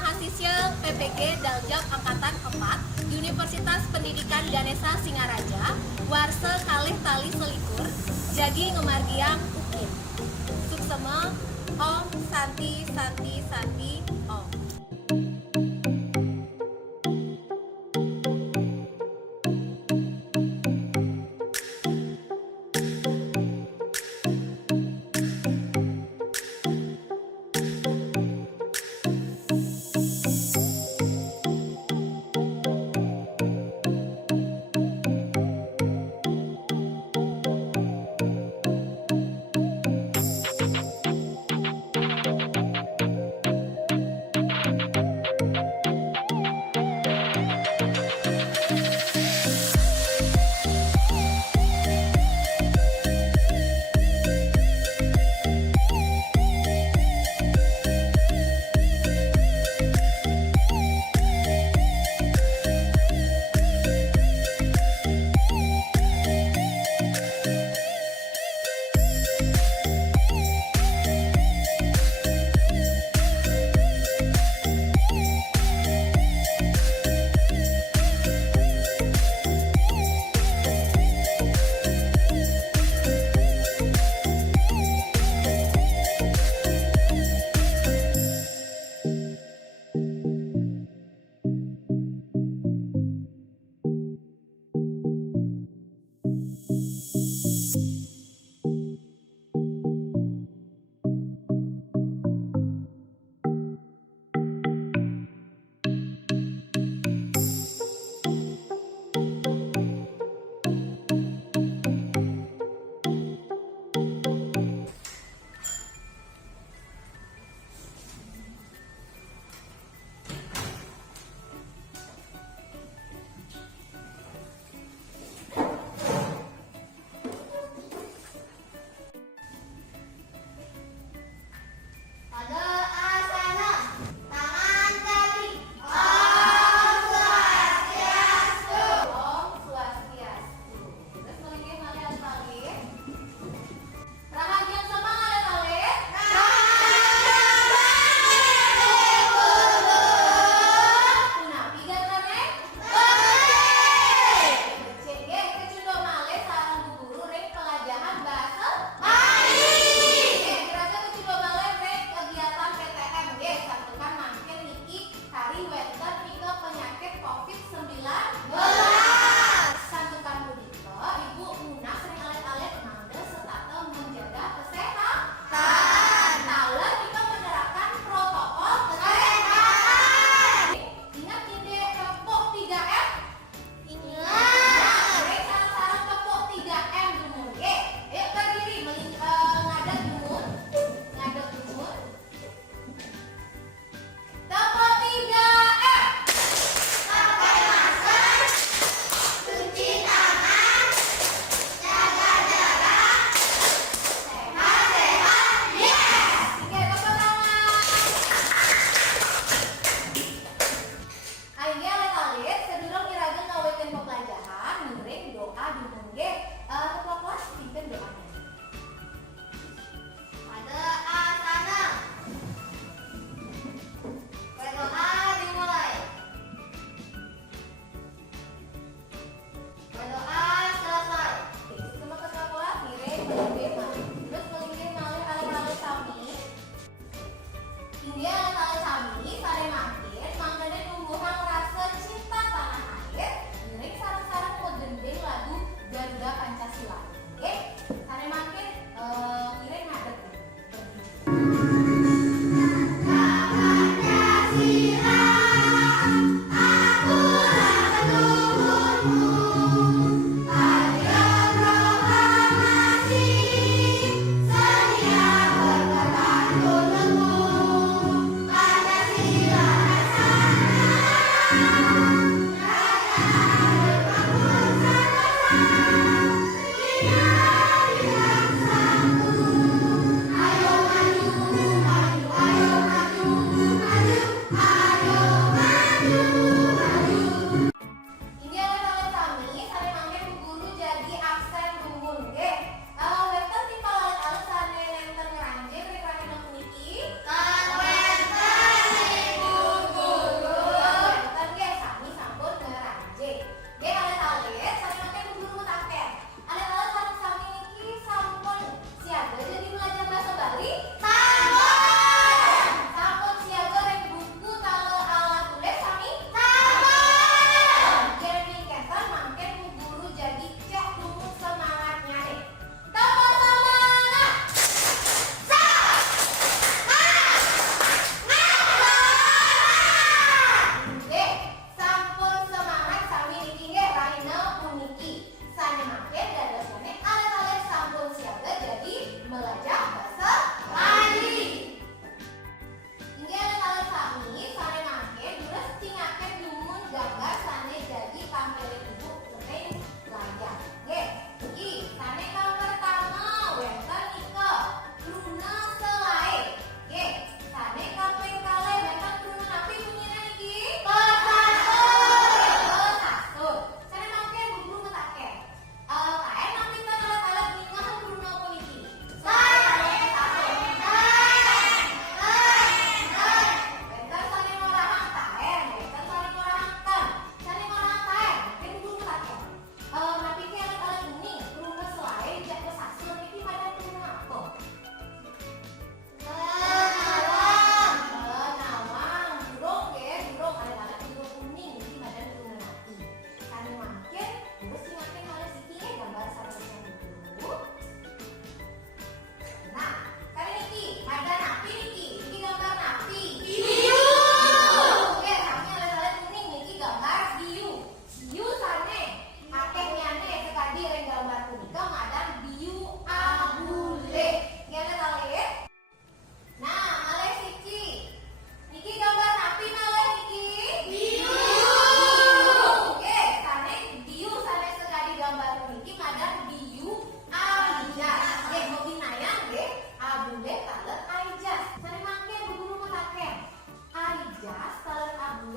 mahasiswa PPG Daljak Angkatan 4 Universitas Pendidikan Ganesha Singaraja Warse Kalih Tali Selikur Jagi Ngemargiang Ukin Suksema Om Santi Santi Santi Om.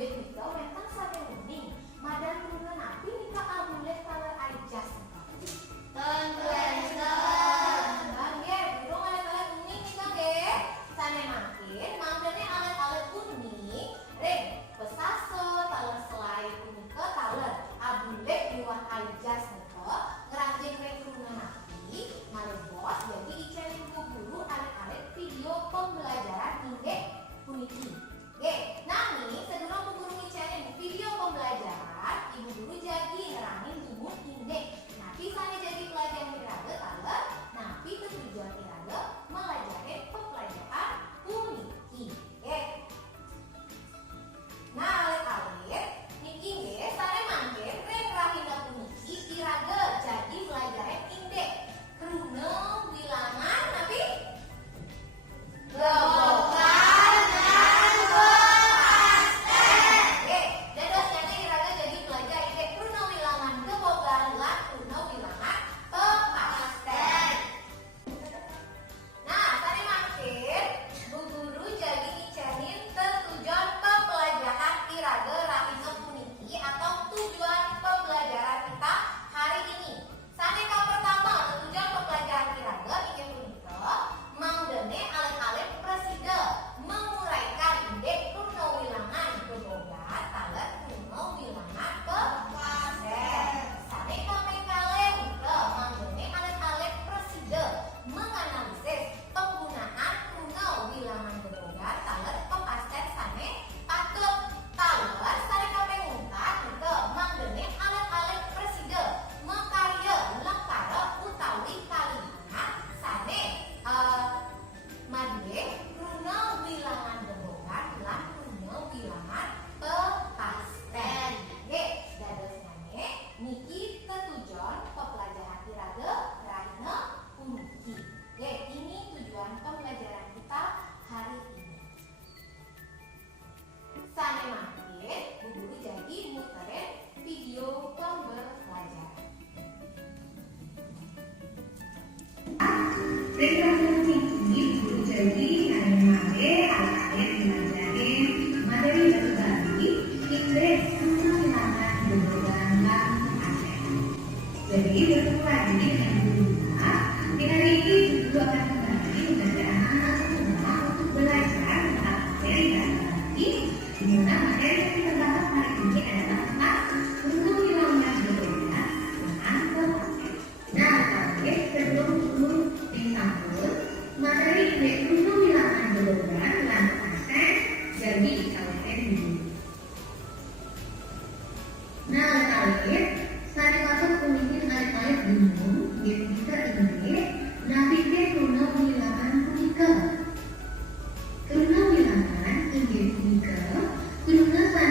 duit nika mentang sate uning madan turun napi nika abuleh taler ajas. Tentu nggih, burung alet-alet uning nika nggih. Sane makin mangkene alet-alet uning rek pesase taler selai punika taler abuleh liwat ajas nika ngranjing rek turun napi malih bos jadi icen guru alet-alet video pembelajaran indek puniki. Oke, nami sedurung guru ngicenen video pembelajaran, ibu guru jadi nerangin lumut indek. Napi sana jadi pelajaran iraga taler, napi tujuan iraga melajari pembelajaran puniki. Oke. Nah, alit-alit niki nggih sare mangke rek rahina puniki iraga jadi pelajaran indek. Kruna bilangan napi Karena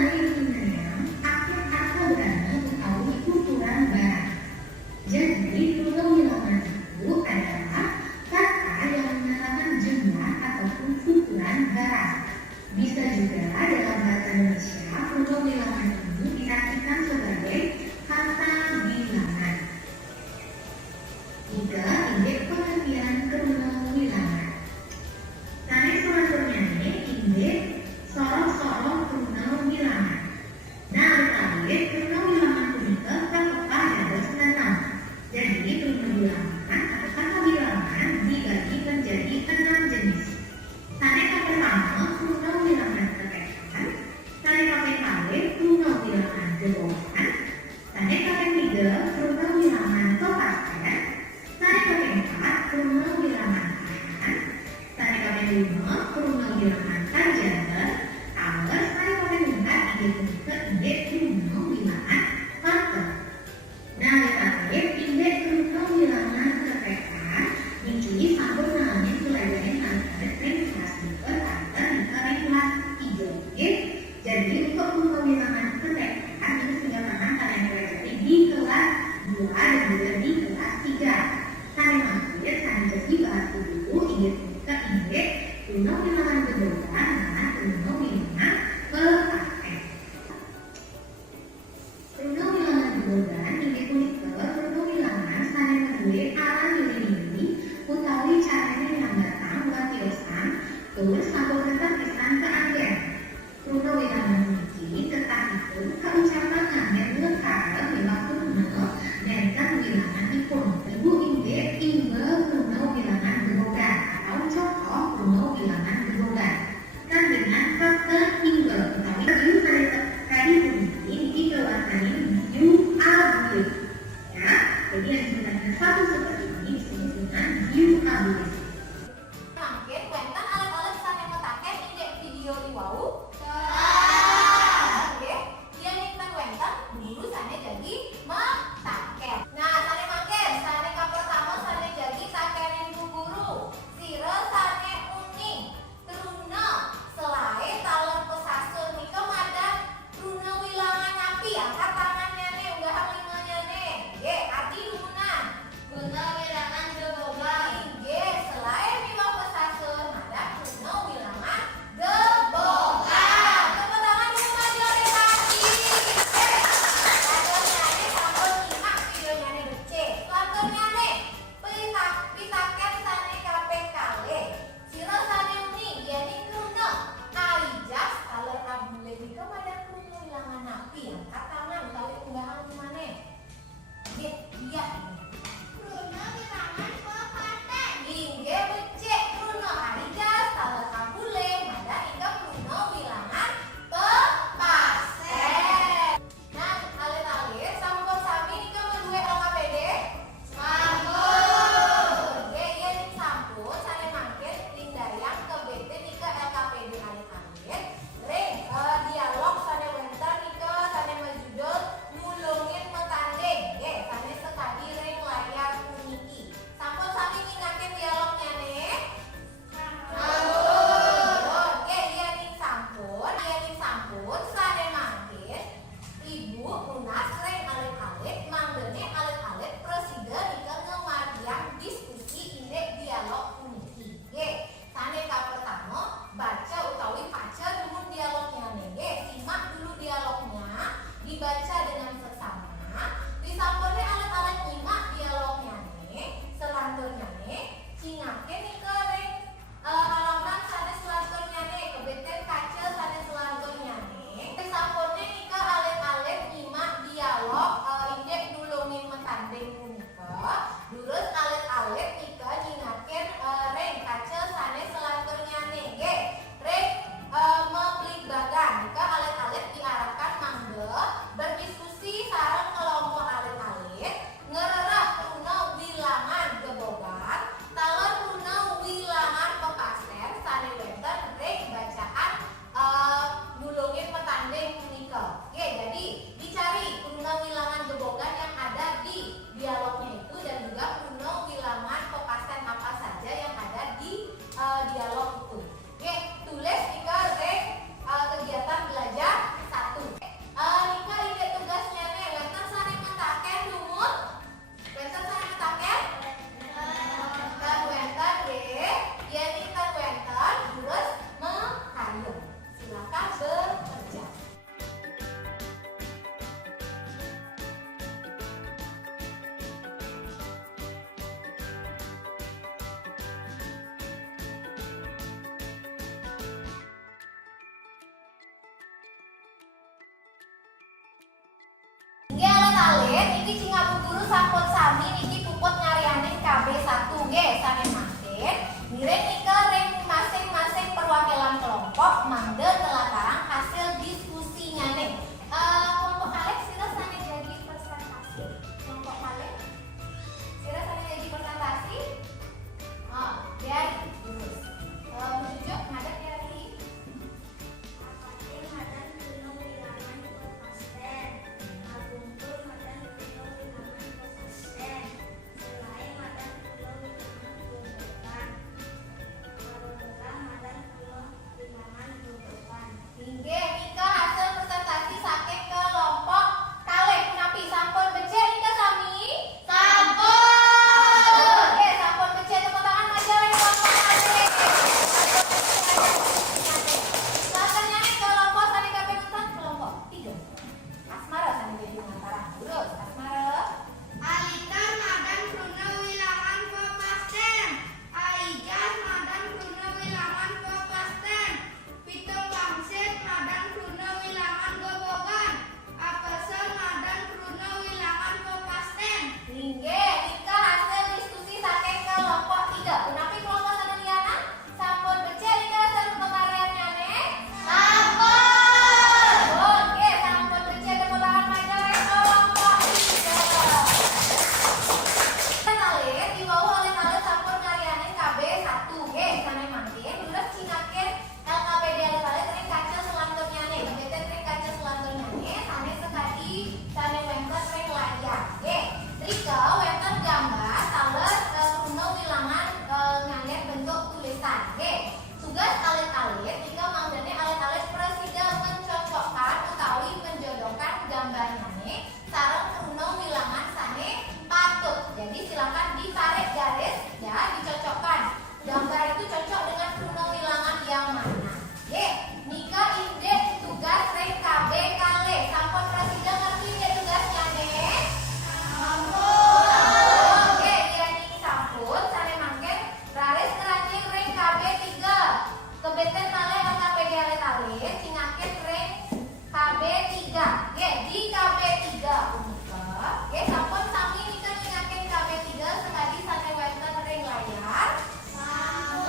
3. Oke, di KB3 punika. Oke, sampun sami nika ningaken KB3 sekali sane wonten ring layar.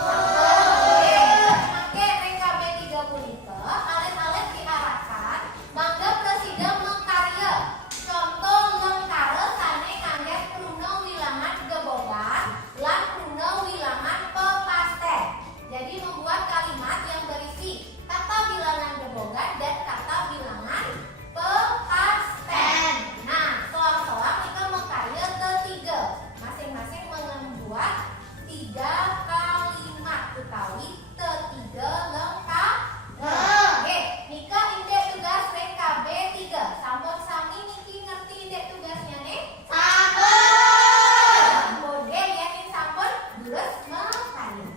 Oke, make ring KB3 punika alit-alit diarahkan mangga presida mengkarya. Contoh lengkara sane kangge pruna wilangan gebogan lan pruna wilangan pepasten. Jadi membuat kalimat yang berisi kata bilangan gebogan dan kata bilangan pepasten. Nah, soal-soal kita mengkarya ketiga. Masing-masing membuat 3 kalimat utawi ketiga lengkap. Oke, nika indek tugas ring KB3. Sampun sami niki ngerti indek tugasnya nih? Sampun. Oke, yakin sampun lurus mengkarya.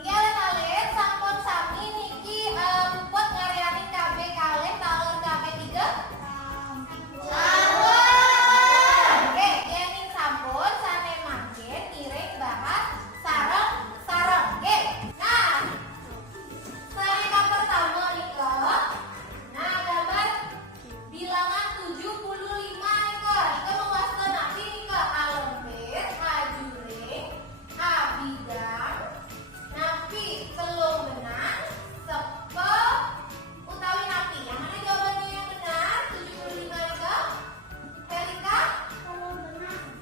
Inggih alit-alit sampun sami niki puput ngaryani KB kalih talun KB3. Oke, yen sampun sane mangke miring bahas sareng-sareng. Oke. Nah, sareng pertama nika. Nah, gambar bilangan 75 nika. Nika mewasana napi nika alempir, ajuring, abidang, napi telung benang, sepe utawi napi. Yang mana jawabannya yang benar? 75 nika. Felika?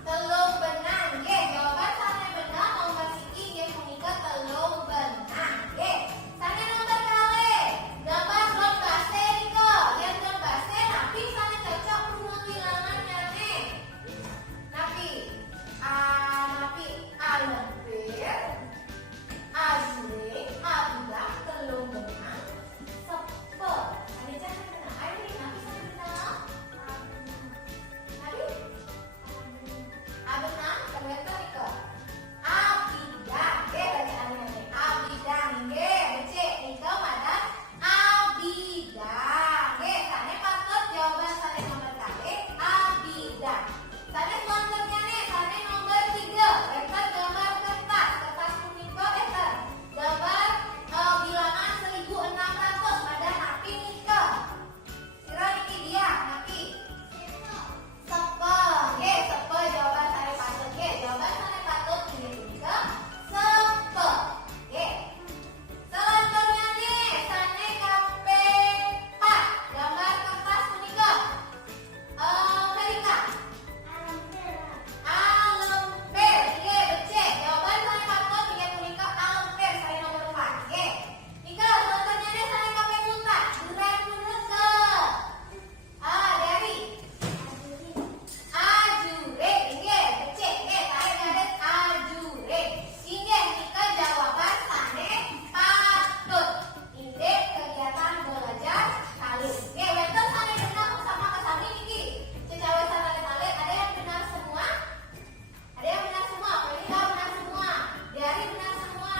Telung benang. Nggih, jawaban sane benar nomor siji nggih punika telung benang. Nggih. Sane nomor kalih. Gambar gembase nika. Yen gembase napi sane cocok pruna wilangan nyane. Napi alempir, ajuring, abidang, telung benang, sepe. Ane jangan benar. Ayo nih, napi sane benar. Napi? Abenang, kebetul nika. Abidang, nggih bacaannya nih. Abidang, nggih, becik nika madan abidang. Nggih, sane patut jawaban sane nomor kalih abidang. Sane selanjutnya nih, sane nomor 3. Enter gambar kertas. Kertas punika enter gambar bilangan 1600 pada napi nika. Kira niki dia napi. Sepe. Nggih, sepe jawaban sane patut. Nggih, jawaban sane patut inggih punika sepe. Nggih. Selanjutnya nih, sane KB4. Gambar kertas punika. Felika. Alempir. Nggih, becik. Jawaban sane patut inggih punika alempir sane nomor 4. Nggih. Nika selanjutnya nih sane KB4. Duren punika. Dari ajuring. Nggih, becik. Nggih, tarik garis ajuring. Inggih, nika jawaban sane patut. Indek kegiatan belajar kalih. Nggih, wonten sane benar sama kesami niki. Cecawe sane kalih ada yang benar semua? Ada yang benar semua? Felika benar semua. Dari benar semua.